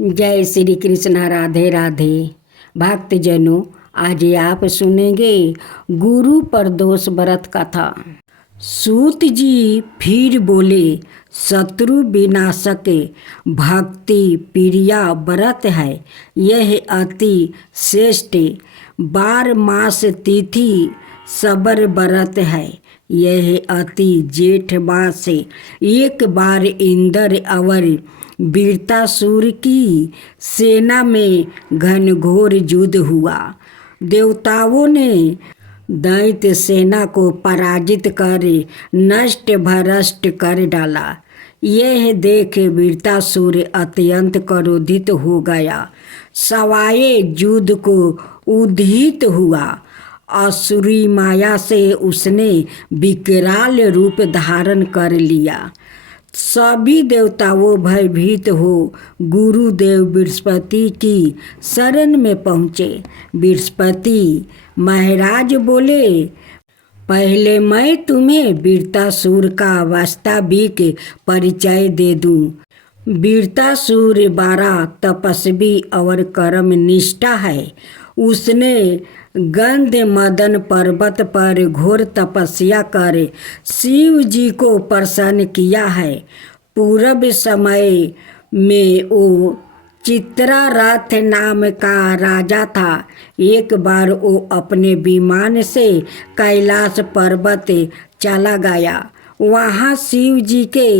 जय श्री कृष्ण। राधे राधे। भक्तजनों, आज आप सुनेंगे गुरु प्रदोष व्रत कथा। सूत जी फिर बोले, शत्रु विनाशक भक्ति प्रिया व्रत है। यह अति श्रेष्ठ 12 मास तिथि सबर व्रत है। यह अति जेठ मास एक बार इंद्र और वीरतासुर की सेना में घनघोर युद्ध हुआ। देवताओं ने दैत्य सेना को पराजित कर नष्ट भ्रष्ट कर डाला। यह देख वीरतासुर अत्यंत क्रोधित हो गया। सवाए युद्ध को उद्यत हुआ। असुरी माया से उसने विकराल रूप धारण कर लिया। सभी देवताओं भयभीत हो गुरुदेव बृहस्पति की शरण में पहुँचे। बृहस्पति महाराज बोले, पहले मैं तुम्हें वीरतासुर का वास्तविक परिचय दे दूं। वीरतासुर 12 तपस्वी और कर्मनिष्ठा है। उसने गंध मदन पर्वत पर घोर तपस्या कर शिव जी को प्रसन्न किया है। पूर्व समय में वो चित्रारथ नाम का राजा था। एक बार वो अपने विमान से कैलाश पर्वत चला गया। वहाँ शिव जी के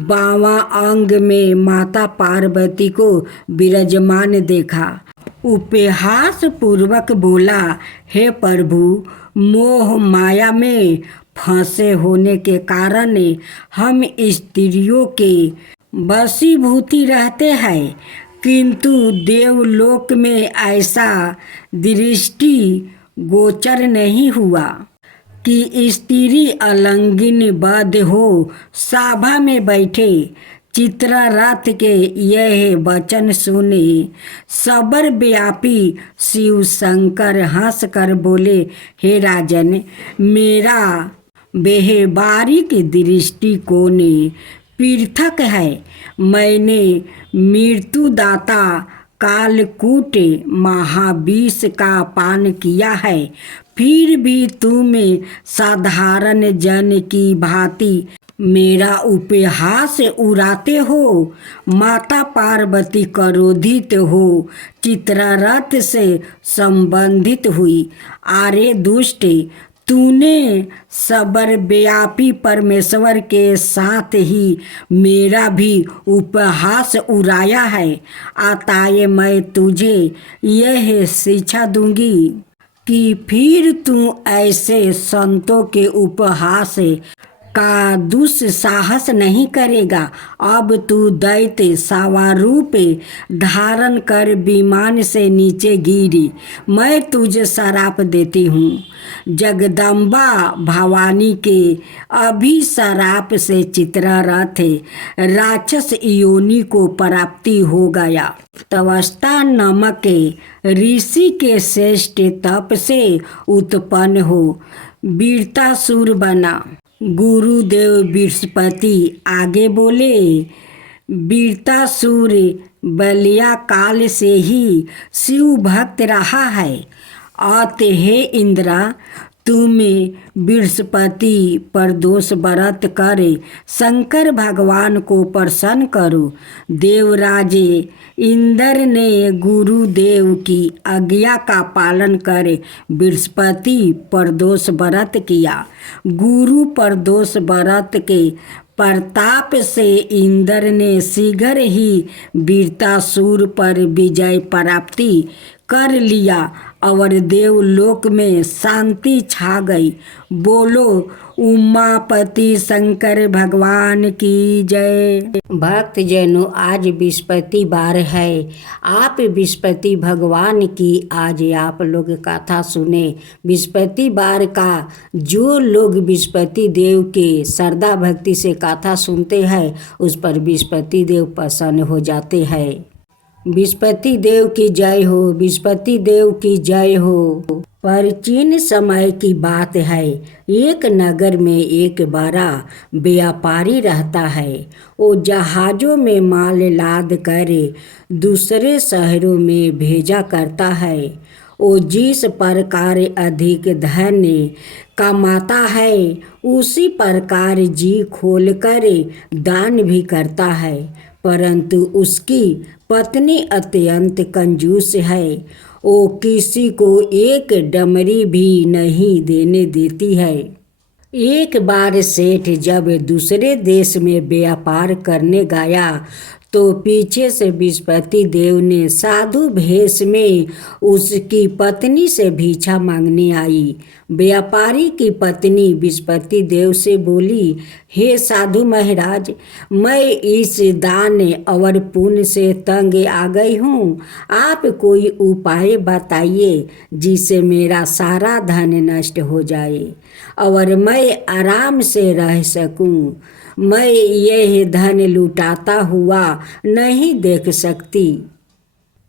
बावां अंग में माता पार्वती को विराजमान देखा। उपहास पूर्वक बोला, हे प्रभु, मोह माया में फंसे होने के कारण हम स्त्रियों के वशीभूति रहते हैं, किंतु देवलोक में ऐसा दृष्टि गोचर नहीं हुआ कि स्त्री अलंगिन बद्ध हो सभा में बैठे। चित्रारथ के यह वचन सुने सबर व्यापी शिव शंकर हंस कर बोले, हे राजन, मेरा व्यवहारिक दृष्टिकोण पृथक है। मैंने मृत्युदाता कालकूट महाविष का पान किया है, फिर भी तुम साधारण जन की भांति मेरा उपहास उड़ाते हो। माता पार्वती क्रोधित हो चित्रारथ से संबंधित हुई। अरे दुष्ट, तूने सबर व्यापी परमेश्वर के साथ ही मेरा भी उपहास उड़ाया है। अतः मैं तुझे यह शिक्षा दूंगी कि फिर तू ऐसे संतों के उपहास का दुस्साहस नहीं करेगा। अब तू दैत्य सवारूप धारण कर विमान से नीचे गिरी। मैं तुझे श्राप देती हूँ। जगदम्बा भवानी के अभिश्राप से चित्रारथ राक्षस योनि को प्राप्ति हो गया। तवस्था नामक ऋषि के श्रेष्ठ तप से उत्पन्न हो वीरतासुर बना। गुरुदेव बृहस्पति आगे बोले, वीरतासुर बलिया काल से ही शिव भक्त रहा है। अतः हे इंद्रा, तुम बृहस्पति प्रदोष व्रत कर शंकर भगवान को प्रसन्न करो। देवराज इंद्र ने गुरुदेव की आज्ञा का पालन कर बृहस्पति प्रदोष व्रत किया। गुरु प्रदोष व्रत के प्रताप से इंद्र ने शीघ्र ही वीरतासुर पर विजय प्राप्ति कर लिया और देवलोक में शांति छा गई। बोलो उमापति शंकर भगवान की जय। भक्तजनों, आज बृहस्पतिवार है। आप बृहस्पति भगवान की आज आप लोग कथा सुने। बृहस्पतिवार का जो लोग बृहस्पति देव के श्रद्धा भक्ति से कथा सुनते हैं, उस पर बृहस्पति देव प्रसन्न हो जाते हैं। बृहस्पति देव की जय हो। बृहस्पति देव की जय हो। प्राचीन समय की बात है। एक नगर में एक बड़ा व्यापारी रहता है। वो जहाज़ों में माल लाद कर दूसरे शहरों में भेजा करता है। वो जिस प्रकार अधिक धन कमाता है उसी प्रकार जी खोलकर दान भी करता है। परंतु उसकी पत्नी अत्यंत कंजूस है। वो किसी को एक डमरी भी नहीं देने देती है। एक बार सेठ जब दूसरे देश में व्यापार करने गया तो पीछे से विस्पति देव ने साधु भेष में उसकी पत्नी से भिक्षा मांगने आई। व्यापारी की पत्नी विस्पति देव से बोली, हे साधु महाराज, मैं इस दान और पुण्य से तंग आ गई हूँ। आप कोई उपाय बताइए जिससे मेरा सारा धन नष्ट हो जाए और मैं आराम से रह सकूं। मैं यह धन लुटाता हुआ नहीं देख सकती।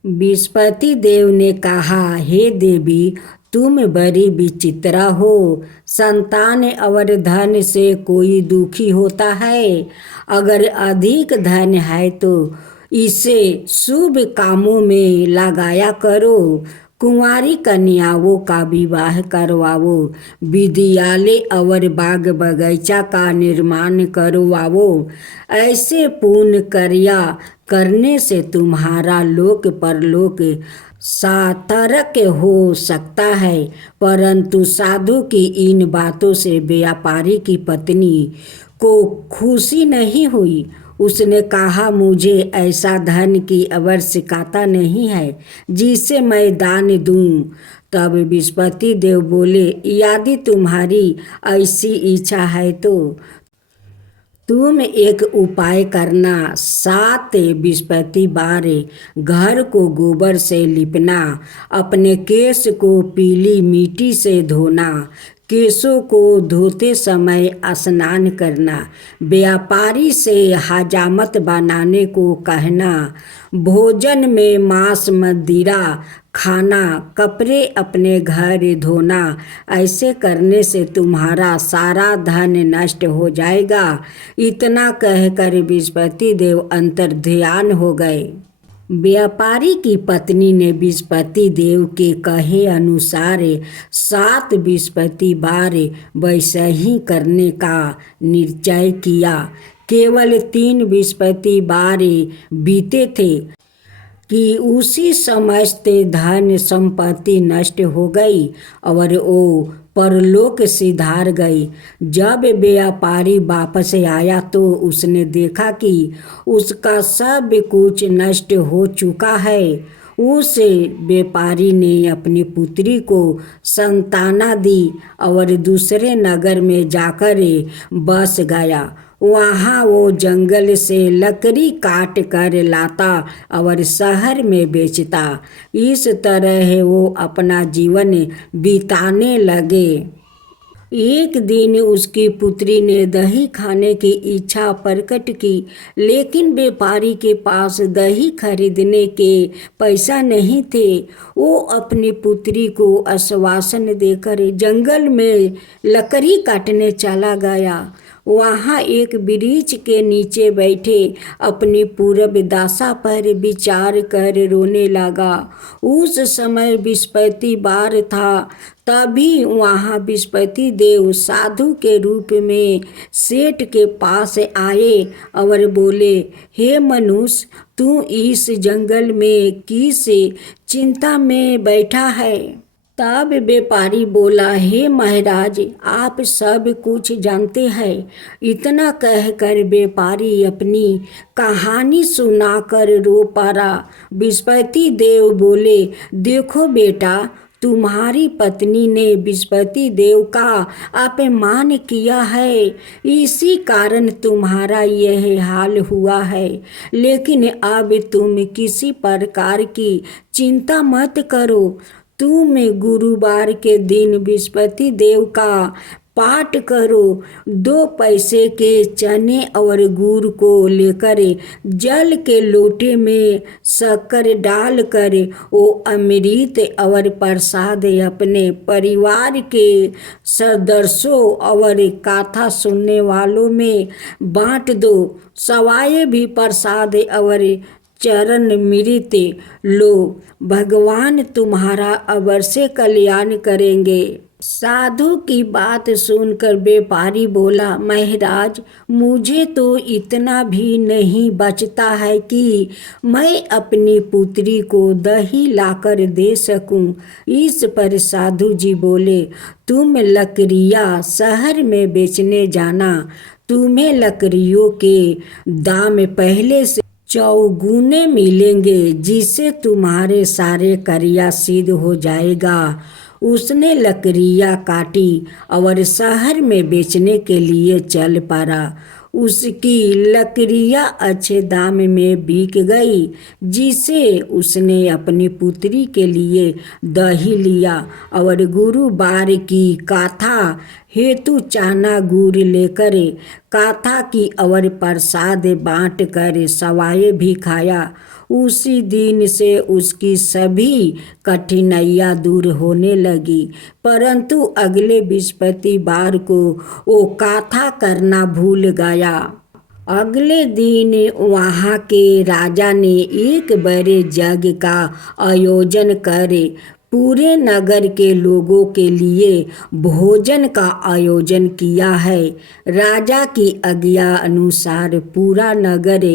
विस्पति देव ने कहा, हे देवी, तुम बड़ी विचित्रा हो। संतान और धन से कोई दुखी होता है। अगर अधिक धन है तो इसे शुभ कामों में लगाया करो। कुंवारी कन्याओं का विवाह करवाओ, विद्यालय और बाग बगीचा का निर्माण करवाओ। ऐसे पुण्य कार्य करने से तुम्हारा लोक परलोक सार्थक हो सकता है। परंतु साधु की इन बातों से व्यापारी की पत्नी को खुशी नहीं हुई। उसने कहा, मुझे ऐसा धन की आवश्यकता नहीं है जिसे मैं दान दूं। तब विस्पति देव बोले, यदि तुम्हारी ऐसी इच्छा है तो तुम एक उपाय करना। 7 बृहस्पतिवार घर को गोबर से लिपना, अपने केश को पीली मिट्टी से धोना, केशों को धोते समय स्नान करना, व्यापारी से हजामत बनाने को कहना, भोजन में मांस मदिरा खाना, कपड़े अपने घर धोना। ऐसे करने से तुम्हारा सारा धन नष्ट हो जाएगा। इतना कहकर बृहस्पति देव अंतर्ध्यान हो गए। व्यापारी की पत्नी ने बृहस्पति देव के कहे अनुसार 7 बृहस्पतिवार वैसे ही करने का निश्चय किया। केवल 3 बृहस्पतिवार बीते थे कि उसी समस्त धन संपत्ति नष्ट हो गई और वो परलोक सिधार गई। जब व्यापारी वापस आया तो उसने देखा कि उसका सब कुछ नष्ट हो चुका है। उस व्यापारी ने अपनी पुत्री को संताना दी और दूसरे नगर में जाकर बस गया। वहाँ वो जंगल से लकड़ी काट कर लाता और शहर में बेचता। इस तरह वो अपना जीवन बिताने लगे। एक दिन उसकी पुत्री ने दही खाने की इच्छा प्रकट की, लेकिन व्यापारी के पास दही खरीदने के पैसा नहीं थे। वो अपनी पुत्री को आश्वासन देकर जंगल में लकड़ी काटने चला गया। वहाँ एक वृक्ष के नीचे बैठे अपनी पूर्व दशा पर विचार कर रोने लगा। उस समय बृहस्पतिवार था। तभी वहाँ बृहस्पति देव साधु के रूप में सेठ के पास आए और बोले, हे मनुष्य, तू इस जंगल में किस चिंता में बैठा है? तब व्यापारी बोला, हे महाराज, आप सब कुछ जानते हैं। इतना कहकर व्यापारी अपनी कहानी सुनाकर रो पड़ा। बृहस्पति देव बोले, देखो बेटा, तुम्हारी पत्नी ने बृहस्पति देव का अपमान किया है, इसी कारण तुम्हारा यह हाल हुआ है। लेकिन अब तुम किसी प्रकार की चिंता मत करो। तुम गुरुवार के दिन बृहस्पति देव का पाठ करो। 2 पैसे के चने और गुड़ को लेकर जल के लोटे में शक्कर डालकर वो अमृत और प्रसाद अपने परिवार के सदस्यों और कथा सुनने वालों में बांट दो। सवाए भी प्रसाद और चरण मृत लो, भगवान तुम्हारा अवश्य कल्याण करेंगे। साधु की बात सुनकर व्यापारी बोला, महाराज मुझे तो इतना भी नहीं बचता है कि मैं अपनी पुत्री को दही लाकर दे सकूं। इस पर साधु जी बोले, तुम लकड़ियाँ शहर में बेचने जाना, तुम्हें लकड़ियों के दाम पहले से चौगुने मिलेंगे, जिससे तुम्हारे सारे कार्य सिद्ध हो जाएगा। उसने लकड़ियाँ काटी और शहर में बेचने के लिए चल पड़ा। उसकी लकड़ियाँ अच्छे दाम में बिक गई, जिसे उसने अपनी पुत्री के लिए दही लिया और गुरुवार की कथा हेतु चना गुड़ लेकर कथा की और प्रसाद बांट कर सवाए भी खाया। उसी दिन से उसकी सभी कठिनाइयाँ दूर होने लगी। परंतु अगले बृहस्पतिवार को वो कथा करना भूल गया। अगले दिन वहाँ के राजा ने एक बड़े यज्ञ का आयोजन करे पूरे नगर के लोगों के लिए भोजन का आयोजन किया है। राजा की आज्ञा अनुसार पूरा नगर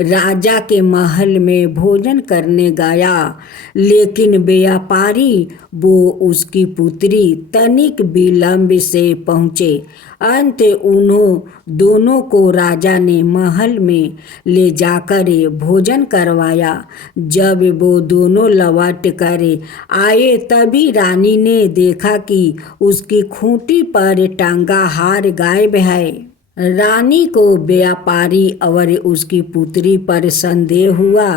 राजा के महल में भोजन करने गया, लेकिन व्यापारी वो उसकी पुत्री तनिक विलंब से पहुँचे। अंत उन्हों दोनों को राजा ने महल में ले जाकर भोजन करवाया। जब वो दोनों लौट कर आए तभी रानी ने देखा कि उसकी खूंटी पर टंगा हार गायब है। रानी को व्यापारी और उसकी पुत्री पर संदेह हुआ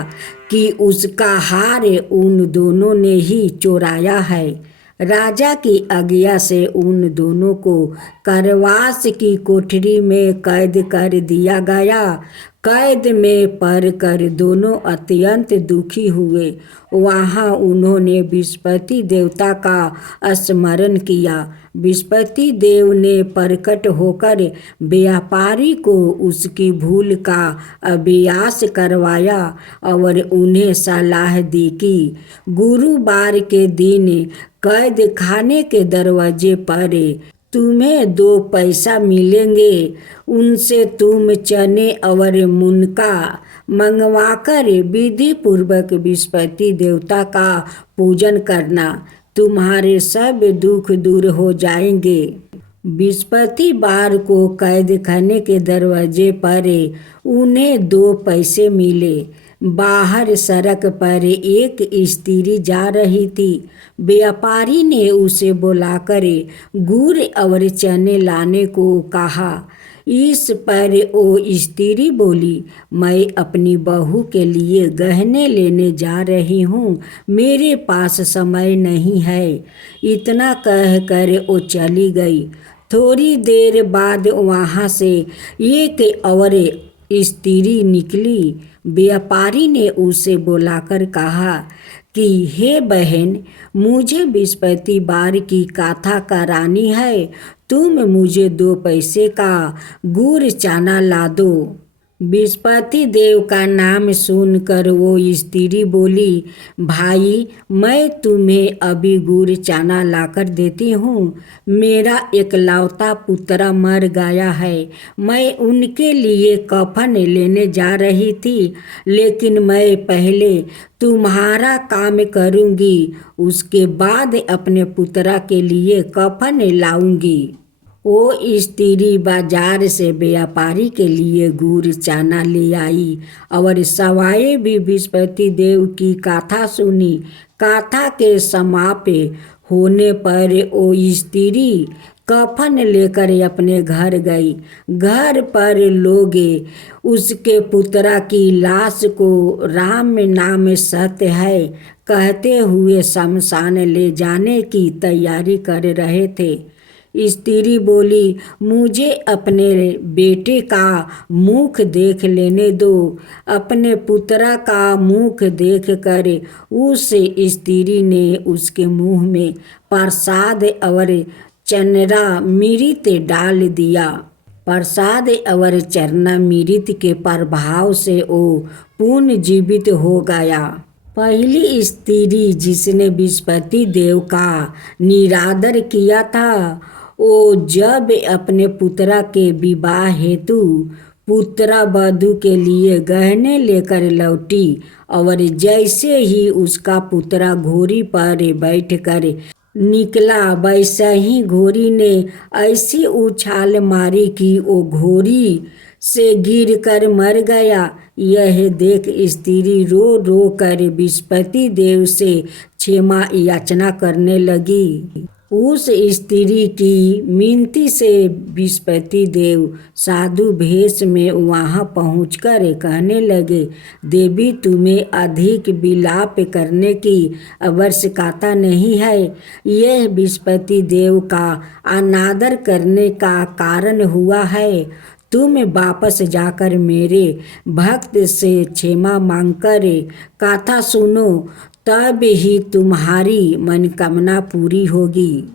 कि उसका हार उन दोनों ने ही चुराया है। राजा की आज्ञा से उन दोनों को कारावास की कोठरी में कैद कर दिया गया। कैद में पड़कर दोनों अत्यंत दुखी हुए। वहाँ उन्होंने बृहस्पति देवता का स्मरण किया। बृहस्पति देव ने प्रकट होकर व्यापारी को उसकी भूल का अभ्यास करवाया और उन्हें सलाह दी कि गुरुवार के दिन कैद खाने के दरवाजे पर तुम्हें 2 पैसा मिलेंगे, उनसे तुम चने और मुनका मंगवाकर विधि पूर्वक बृहस्पति देवता का पूजन करना, तुम्हारे सब दुख दूर हो जाएंगे। बृहस्पतिवार को कैद खाने के दरवाजे पर उन्हें 2 पैसे मिले। बाहर सड़क पर एक स्त्री जा रही थी। व्यापारी ने उसे बुलाकर गुड़ और चने लाने को कहा। इस पर वो स्त्री बोली, मैं अपनी बहू के लिए गहने लेने जा रही हूँ, मेरे पास समय नहीं है। इतना कहकर वो चली गई। थोड़ी देर बाद वहाँ से एक और स्त्री निकली। व्यापारी ने उसे बुलाकर कहा कि हे बहन, मुझे बृहस्पतिवार की कथा करानी है, तुम मुझे 2 पैसे का गुड़ चना ला दो। बृहस्पति देव का नाम सुनकर वो स्त्री बोली, भाई मैं तुम्हें अभी गुड़ चना लाकर देती हूँ। मेरा एकलौता पुत्र मर गया है। मैं उनके लिए कफन लेने जा रही थी, लेकिन मैं पहले तुम्हारा काम करूँगी, उसके बाद अपने पुत्र के लिए कफन लाऊंगी। वो स्त्री बाजार से व्यापारी के लिए गुड़ चना ले आई और सवाए भी बृहस्पति देव की कथा सुनी। कथा के समाप्त होने पर वो स्त्री कफन लेकर अपने घर गई। घर पर लोग उसके पुत्र की लाश को राम नाम सत्य है कहते हुए शमशान ले जाने की तैयारी कर रहे थे। स्त्री बोली, मुझे अपने बेटे का मुख देख लेने दो। अपने पुत्रा का मुख देख कर उस स्त्री ने उसके मुंह में प्रसाद और चरणामृत डाल दिया। प्रसाद और चरणामृत के प्रभाव से वो पुनर्जीवित हो गया। पहली स्त्री जिसने बृहस्पति देव का निरादर किया था, वो जब अपने पुत्रा के विवाह हेतु पुत्रा वधू के लिए गहने लेकर लौटी और जैसे ही उसका पुत्रा घोड़ी पर बैठकर निकला, वैसे ही घोड़ी ने ऐसी उछाल मारी कि वो घोड़ी से गिरकर मर गया। यह देख स्त्री रो रो कर बृहस्पति देव से क्षमा याचना करने लगी। उस स्त्री की मिनती से बृहस्पति देव साधु भेष में वहाँ पहुंचकर कहने लगे, देवी तुम्हें अधिक विलाप करने की आवश्यकता नहीं है। यह बृहस्पति देव का अनादर करने का कारण हुआ है। तुम वापस जाकर मेरे भक्त से क्षमा मांगकर कथा सुनो, तब ही तुम्हारी मनोकामना पूरी होगी।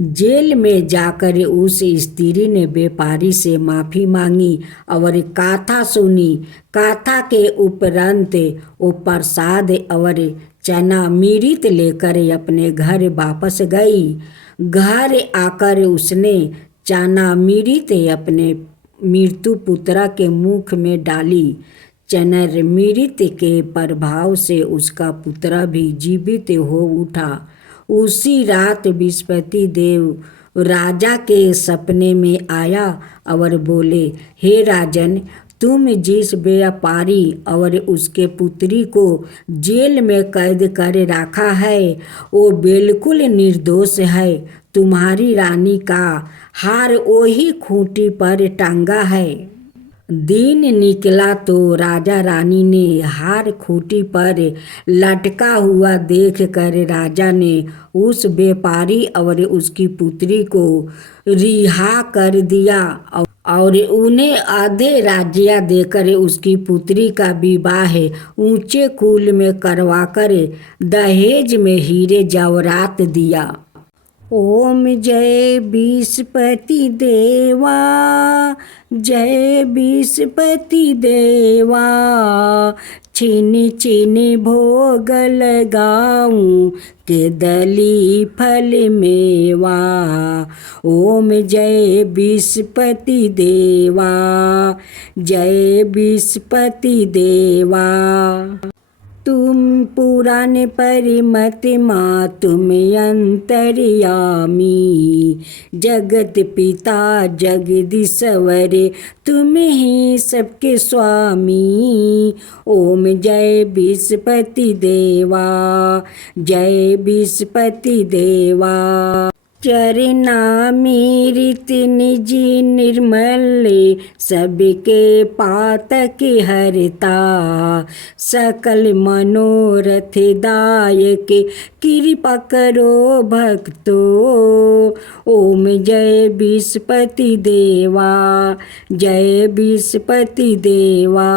जेल में जाकर उस स्त्री ने व्यापारी से माफ़ी मांगी और कथा सुनी। कथा के उपरांत वो प्रसाद और चरणामृत लेकर अपने घर वापस गई। घर आकर उसने चरणामृत अपने मृत्यु पुत्रा के मुख में डाली। चरणामृत के प्रभाव से उसका पुत्रा भी जीवित हो उठा। उसी रात बृहस्पति देव राजा के सपने में आया और बोले, हे राजन, तुम जिस व्यापारी और उसके पुत्री को जेल में कैद कर रखा है वो बिल्कुल निर्दोष है। तुम्हारी रानी का हार वही खूंटी पर टांगा है। दिन निकला तो राजा रानी ने हार खूंटी पर लटका हुआ देखकर राजा ने उस व्यापारी और उसकी पुत्री को रिहा कर दिया और उन्हें आधे राज्य देकर उसकी पुत्री का विवाह ऊंचे कुल में करवाकर दहेज में हीरे जवाहरात दिया। ओम जय बृहस्पति देवा, जय बृहस्पति देवा, छिन छिन भोग लगाऊं के दली फल मेवा। ओम जय बृहस्पति देवा, जय बृहस्पति देवा। तुम पुराण परिमत माँ तुम अंतर्यामी, जगत पिता जगदीश्वर तुम ही सबके स्वामी। ओम जय बृहस्पति देवा, जय बृहस्पति देवा। चरणामृत निज निर्मल सबके पातक हरता, सकल मनोरथ दायक कृपा करो भक्तो। ओम जय बृहस्पति देवा, जय बृहस्पति देवा।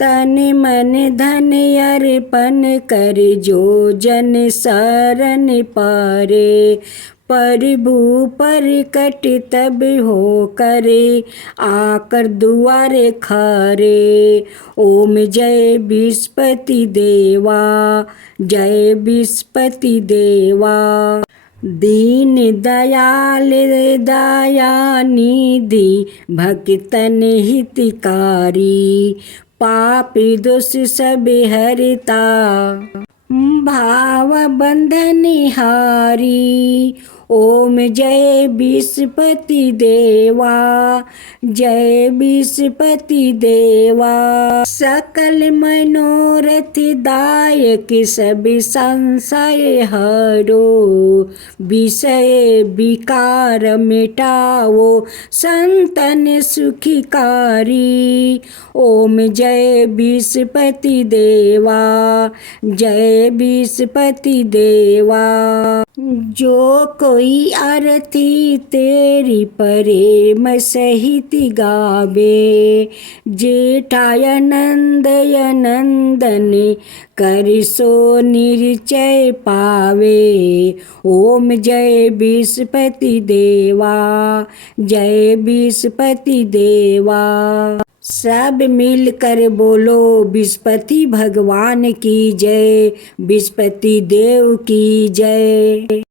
तन मन धन अर्पण कर जो जन शरण पारे, प्रभु प्रकट तब हो करे आकर दुआरे खरे। ओम जय बृहस्पति देवा, जय बृहस्पति देवा। दीन दयाल दया निधि भक्तन हितकारी, पापी दोष सब हरता भाव बंधन हारी। ओम जय बृहस्पति देवा, जय बृहस्पति देवा। सकल मनोरथ दायक सब संशय हरो, विषय विकार मिटाओ संतन सुखकारी। ओम जय बृहस्पति देवा, जय बृहस्पति देवा। जो कोई आरती तेरी प्रेम सहित गावे, जेठाय नंदय नंदन कर सो निश्चय पावे। ओम जय विष्णुपति देवा, जय विष्णुपति देवा। सब मिलकर बोलो विष्णुपति भगवान की जय, विष्णुपति देव की जय।